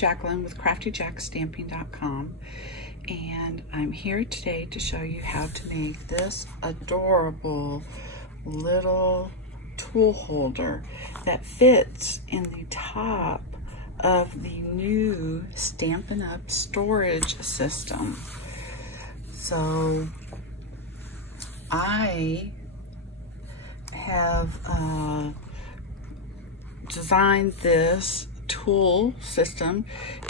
Jacqueline with CraftyJackStamping.com, and I'm here today to show you how to make this adorable little tool holder that fits in the top of the new Stampin' Up storage system. So I have designed this tool system,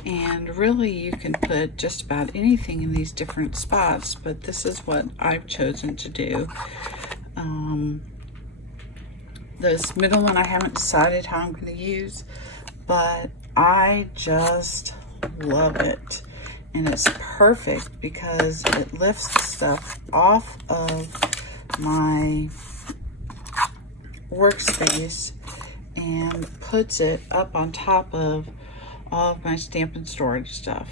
and really you can put just about anything in these different spots, but this is what I've chosen to do. This middle one I haven't decided how I'm going to use, but I just love it, and it's perfect because it lifts the stuff off of my workspace and puts it up on top of all of my Stampin' storage stuff.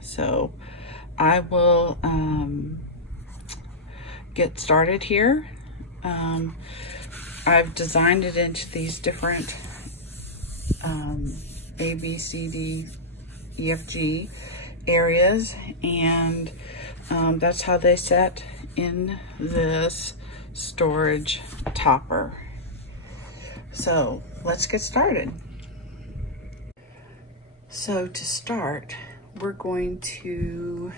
So I will get started here. I've designed it into these different A, B, C, D, E, F, G areas, and that's how they set in this storage topper. So let's get started. So to start, we're going to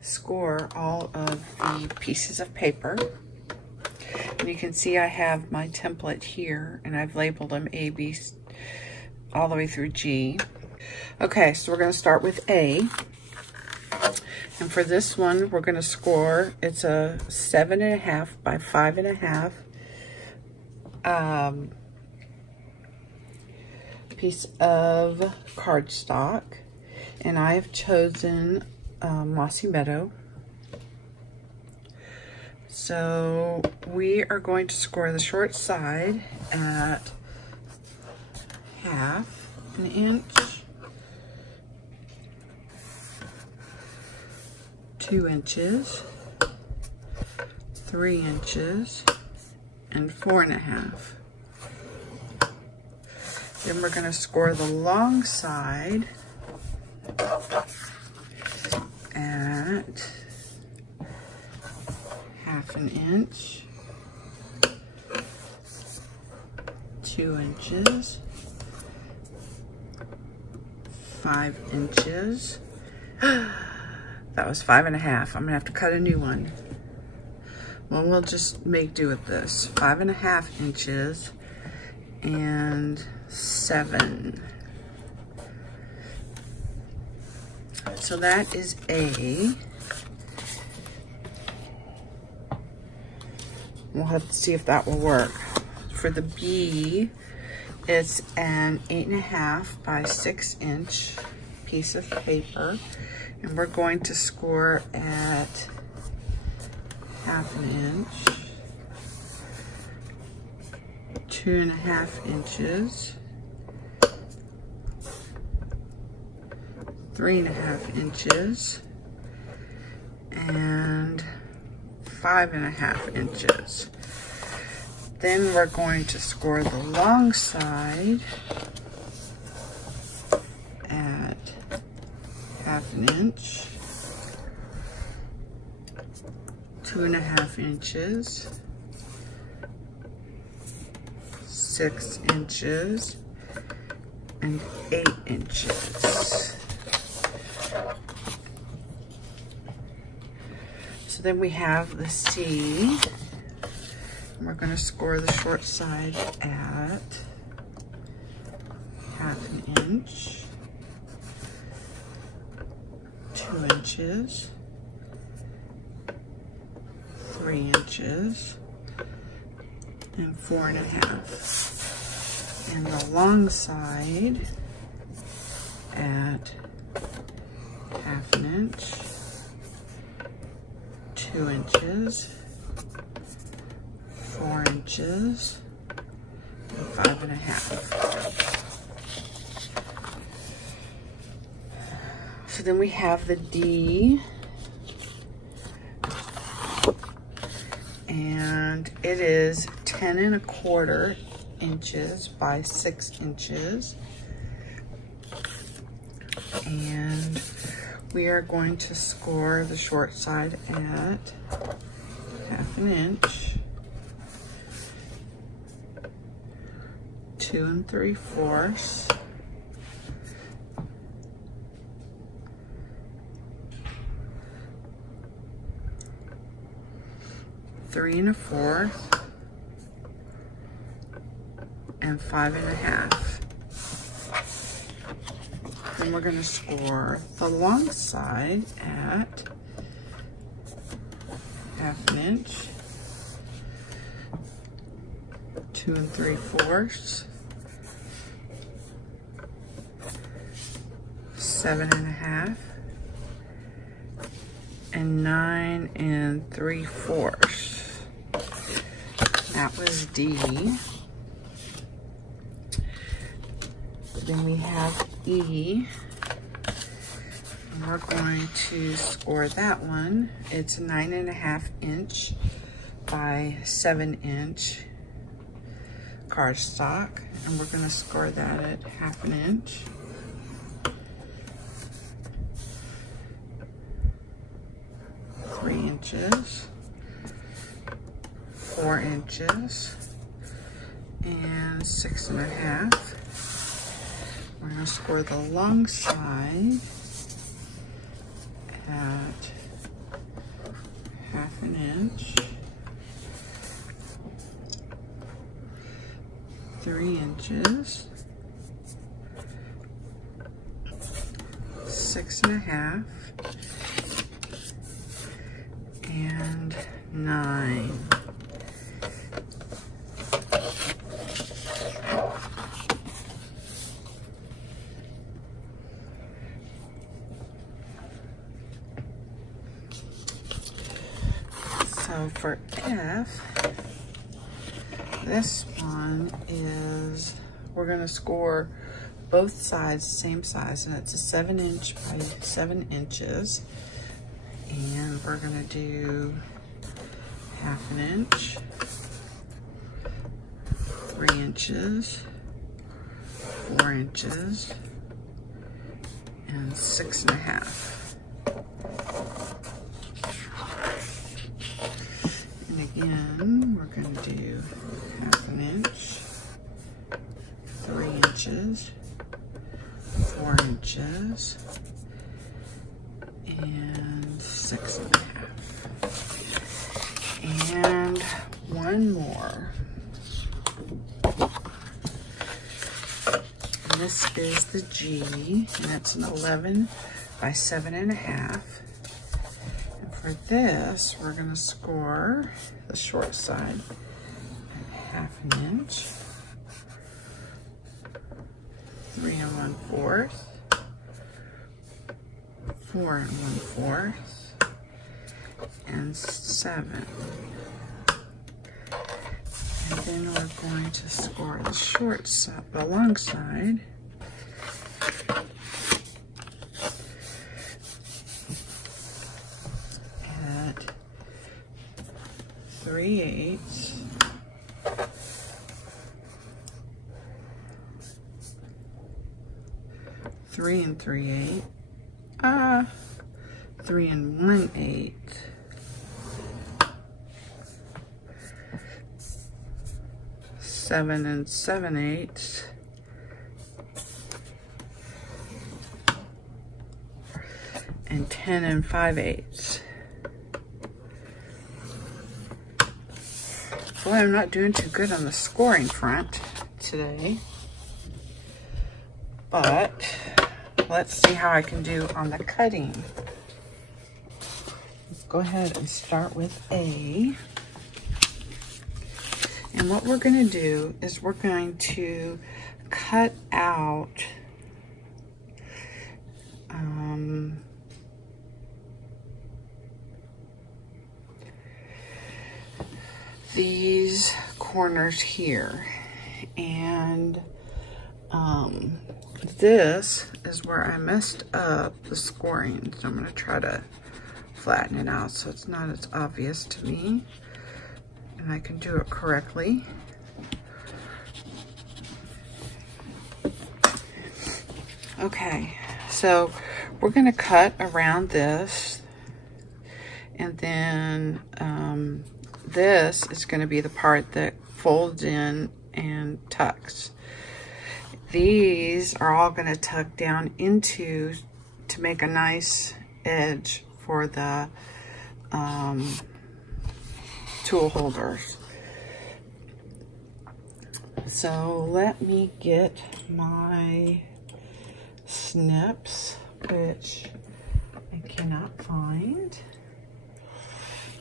score all of the pieces of paper. And you can see I have my template here, and I've labeled them A, B, all the way through G. Okay, so we're going to start with A. And for this one, we're going to score, it's a 7.5 by 5.5 piece of cardstock, and I have chosen Mossy Meadow. So we are going to score the short side at 1/2 inch, 2 inches, 3 inches, and 4.5. Then we're going to score the long side at 1/2 inch, 2 inches, 5 inches. That was 5.5. I'm gonna have to cut a new one. Well, we'll just make do with this. 5.5 inches and 7. So that is A. We'll have to see if that will work. For the B, it's an 8.5 by 6 inch piece of paper, and we're going to score at 1/2 inch, 2.5 inches, 3.5 inches, and 5.5 inches. Then we're going to score the long side at 1/2 inch, 2.5 inches, 6 inches, and 8 inches. So then we have the C. We're going to score the short side at 1/2 inch, 2 inches, 3 inches, and 4.5. And the long side at 1/2 inch, 2 inches, 4 inches, and 5.5. So then we have the D, and it is 10.25 inches by 6 inches. And we are going to score the short side at 1/2 inch, 2 3/4, 3 1/4, and 5 1/2. Then we're going to score the long side at 1/2 inch, 2 3/4, 7 1/2, and 9 3/4. That was D. Then we have E, and we're going to score that one. It's 9 1/2 inch by 7 inch cardstock, and we're going to score that at 1/2 inch. Inches, 4 inches, and 6 1/2. We're going to score the long side at 1/2 inch, 3 inches, 6 1/2, and 9. So for F, this one is, we're going to score both sides same size, and it's a 7 inch by 7 inches. And we're going to do 1/2 inch, 3 inches, 4 inches, and 6 1/2. And again, we're going to do 1/2 inch, 3 inches, 4 inches, and 6 1/2. And one more. And this is the G, and it's an 11 by 7 1/2. And for this, we're going to score the short side at 1/2 inch, 3 1/4, 4 1/4, and 7. And then we're going to score the short side, the long side at 3/8, 3 3/8, 3 1/8, 7 7/8, and 10 5/8. Boy, I'm not doing too good on the scoring front today, but let's see how I can do on the cutting. Let's go ahead and start with A. And what we're going to do is we're going to cut out these corners here, and this is where I messed up the scoring, so I'm going to try to flatten it out so it's not as obvious to me and I can do it correctly. Okay, So we're going to cut around this, and then this is going to be the part that folds in and tucks. These are all going to tuck down into to make a nice edge for the tool holders. So let me get my snips, which I cannot find.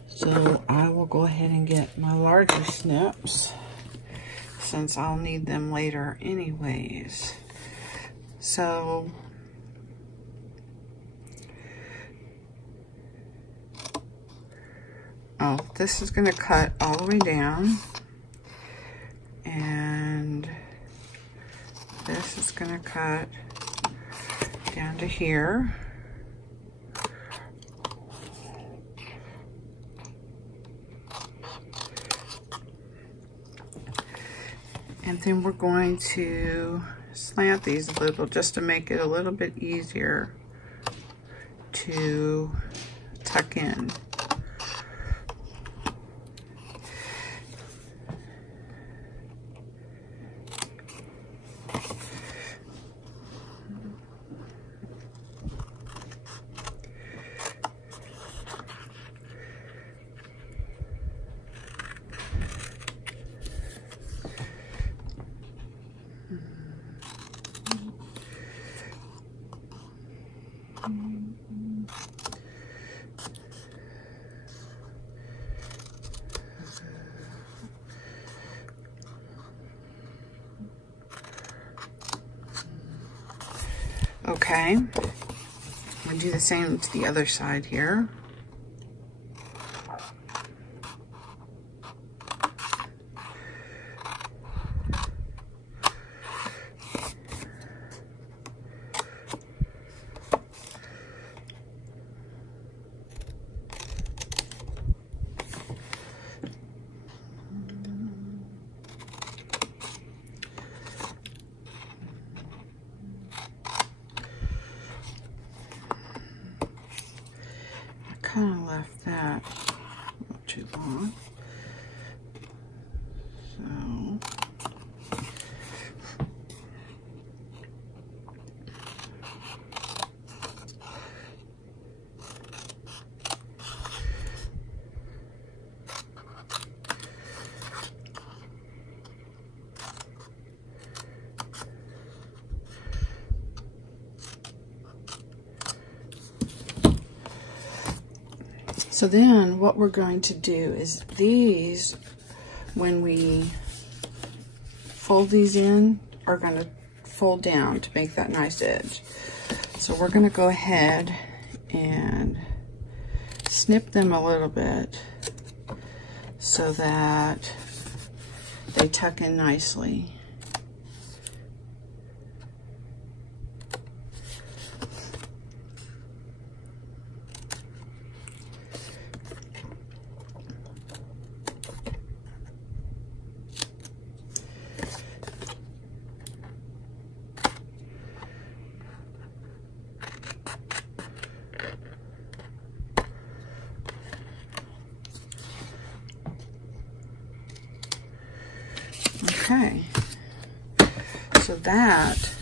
So I will go ahead and get my larger snips, since I'll need them later anyways. So this is going to cut all the way down, and this is going to cut down to here. And then we're going to slant these a little just to make it a little bit easier to tuck in. Okay, I'm going to do the same to the other side here. Kind of left that a little too long. So then what we're going to do is these, when we fold these in, are going to fold down to make that nice edge. So we're going to go ahead and snip them a little bit so that they tuck in nicely. Okay, so that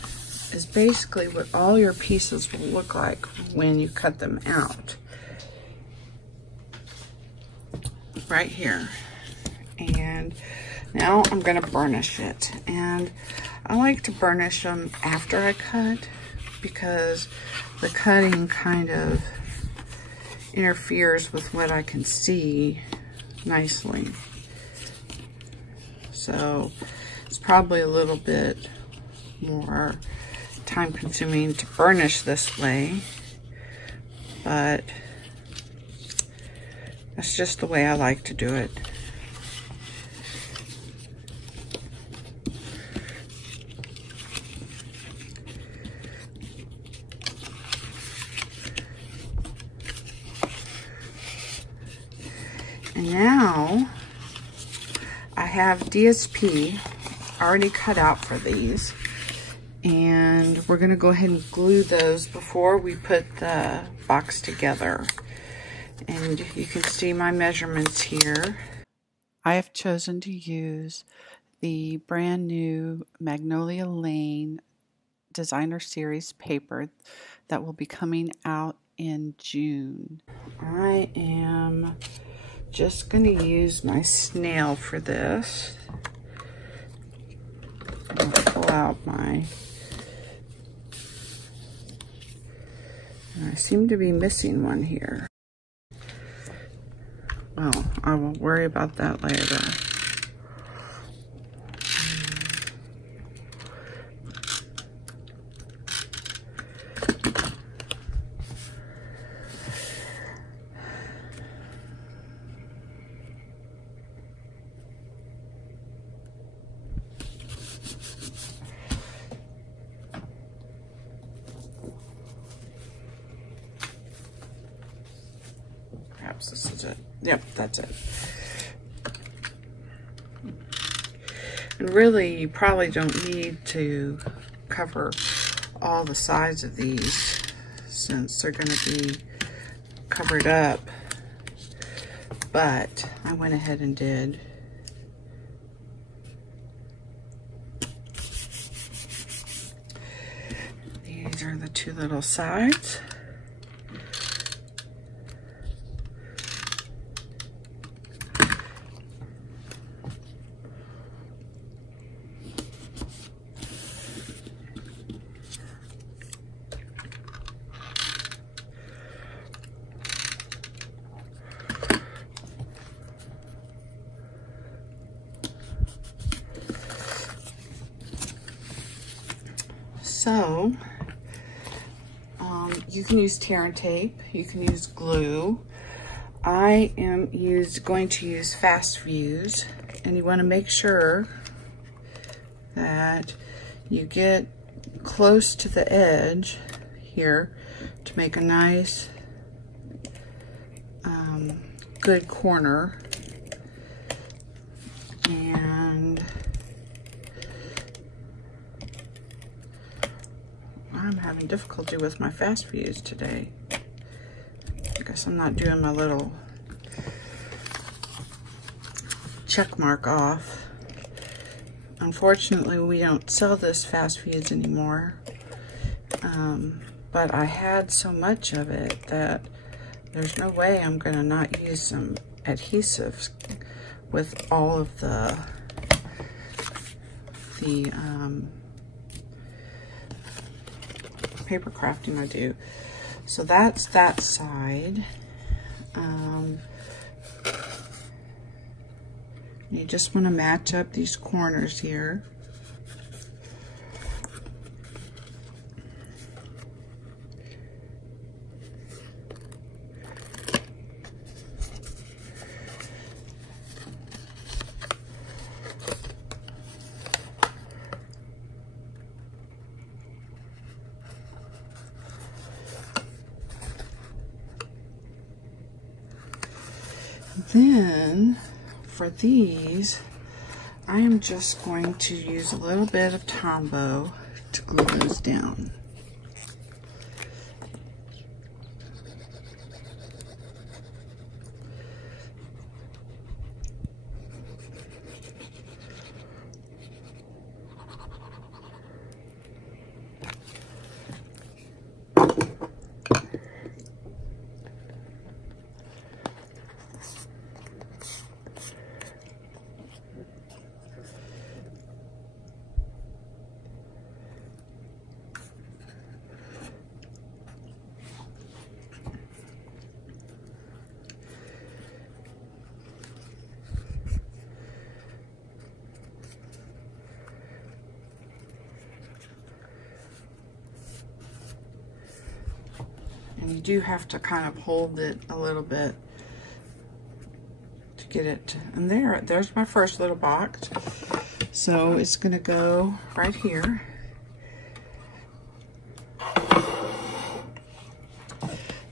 is basically what all your pieces will look like when you cut them out. Right here. And now I'm going to burnish it. And I like to burnish them after I cut because the cutting kind of interferes with what I can see nicely. So it's probably a little bit more time consuming to burnish this way, but that's just the way I like to do it. And now I have DSP already cut out for these, And we're gonna go ahead and glue those before we put the box together. And you can see my measurements here. I have chosen to use the brand new Magnolia Lane Designer Series paper that will be coming out in June. I am just going to use my snail for this. I'll pull out my... I seem to be missing one here. Well, I will worry about that later. Perhaps this is it. Yep, that's it. And really, you probably don't need to cover all the sides of these since they're going to be covered up. But I went ahead and did. These are the two little sides. So, you can use tear and tape, you can use glue. I am going to use fast fuse, and you want to make sure that you get close to the edge here to make a nice, good corner. And I'm having difficulty with my fast fuse today. I guess I'm not doing my little check mark off. Unfortunately, we don't sell this fast fuse anymore. But I had so much of it that there's no way I'm gonna not use some adhesives with all of the paper crafting I do. So that's that side. You just want to match up these corners here. Then for these, I am just going to use a little bit of Tombow to glue those down. And you do have to kind of hold it a little bit to get it. And there's my first little box. So it's going to go right here.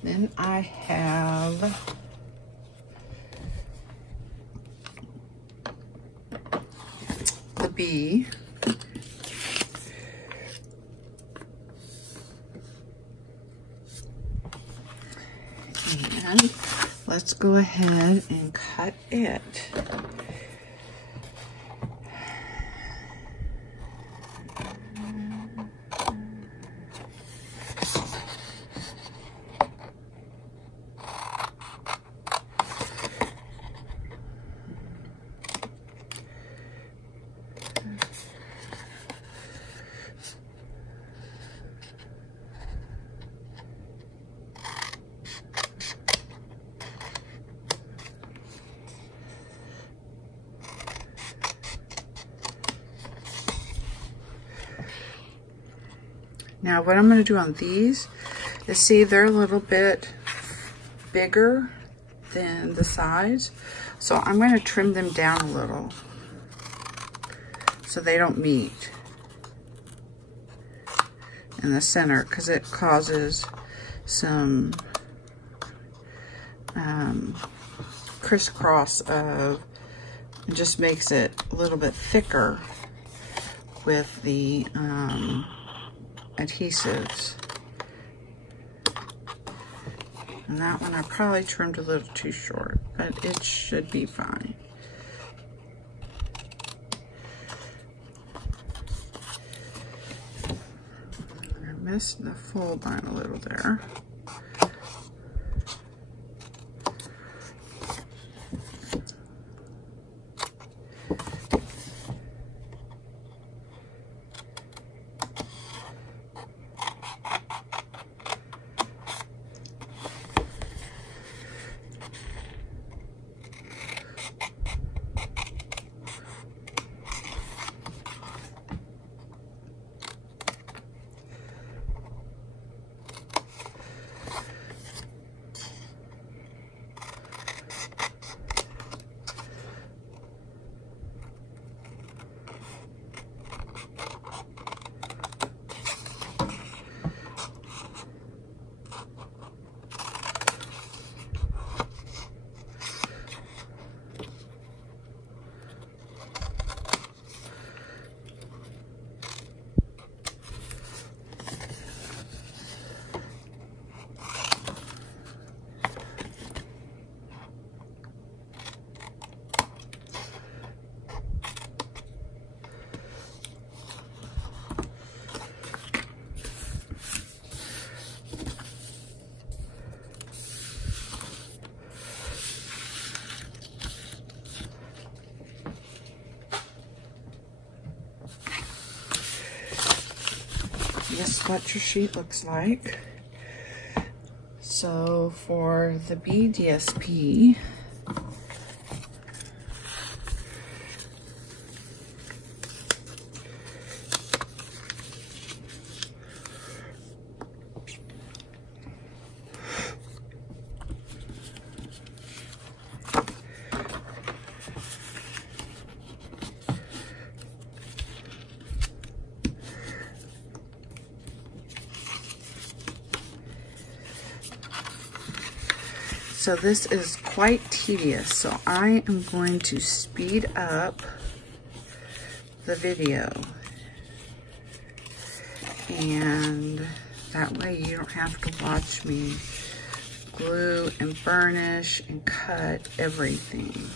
Then I have the bee. And let's go ahead and cut it. Now what I'm going to do on these is, see, they're a little bit bigger than the sides. So I'm going to trim them down a little so they don't meet in the center, because it causes some crisscross of, it just makes it a little bit thicker with the adhesives. And that one I probably trimmed a little too short, but it should be fine. I missed the fold line a little there. This is what your sheet looks like. So for the BDSP, so this is quite tedious, so I am going to speed up the video, and that way you don't have to watch me glue and burnish and cut everything.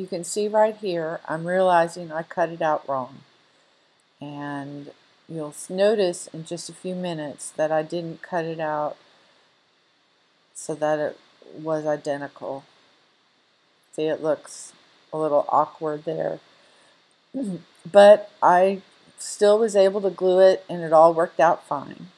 you can see right here, I'm realizing I cut it out wrong. And you'll notice in just a few minutes that I didn't cut it out so that it was identical. See, it looks a little awkward there. But I still was able to glue it and it all worked out fine.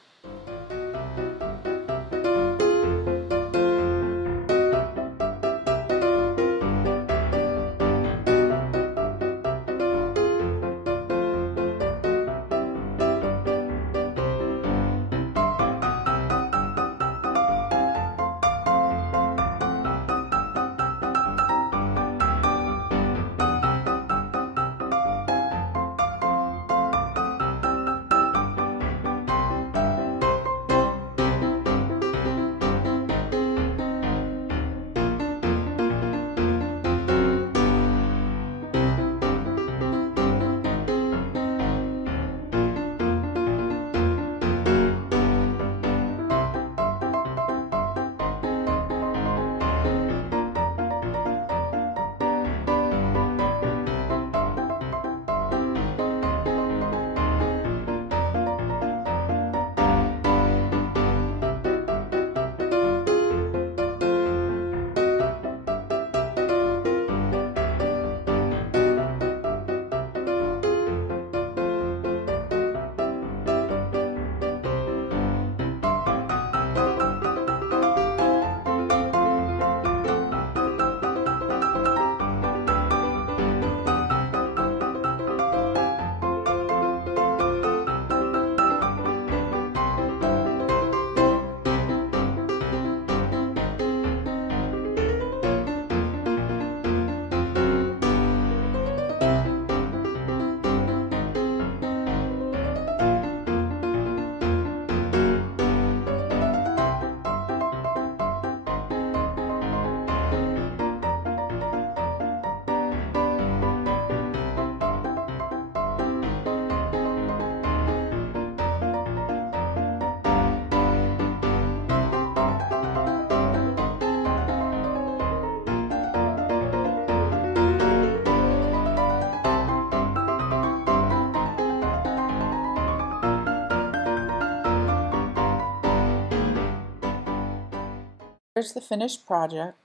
Here's the finished project,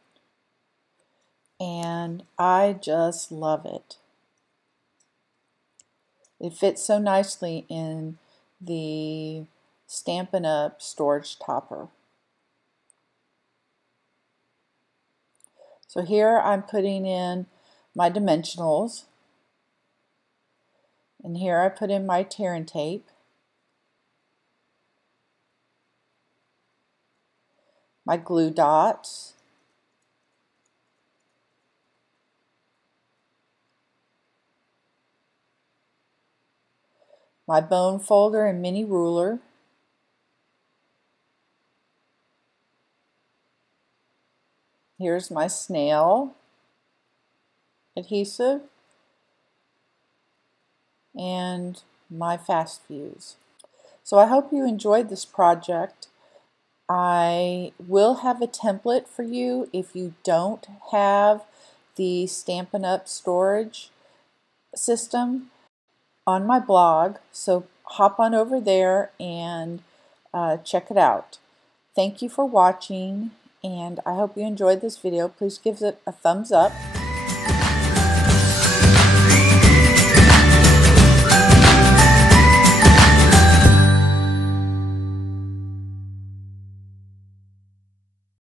and I just love it. It fits so nicely in the Stampin' Up! Storage topper. So here I'm putting in my dimensionals, and here I put in my tear and tape, my glue dots, my bone folder and mini ruler, here's my snail adhesive, and my fast fuse. So I hope you enjoyed this project. I will have a template for you if you don't have the Stampin' Up! Storage system on my blog, so hop on over there and check it out. Thank you for watching, and I hope you enjoyed this video. Please give it a thumbs up.